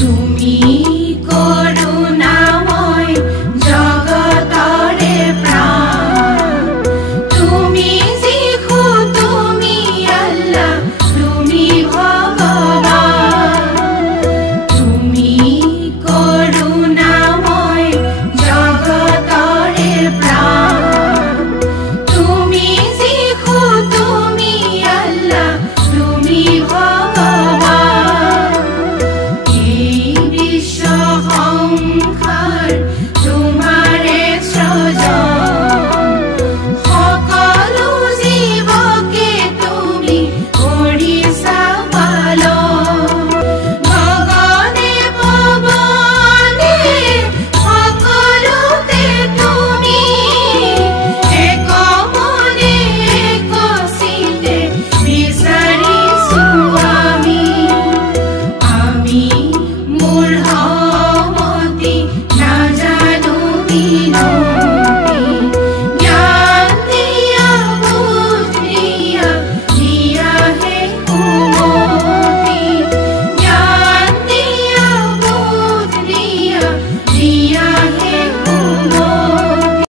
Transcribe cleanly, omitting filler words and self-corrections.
তুমি করুণাময় জগতরে প্রাণ, তুমি যিশু, তুমি আল্লাহ, তুমি ভগবান। তুমি করুণাময় জগতরে প্রাণ, তুমি যিশু, তুমি আল্লাহ, তুমি ভগবান। এই বিশ্ব সংসাৰ তোমাৰে সৃজন, সকলো জীৱকে তুমি কৰিছা পালন। গগনে পৱনে সকলোতে তুমি এক মনে এক চিত্তে বিচাৰিছো আমি মূঢ়মতি নাজানো বিনো।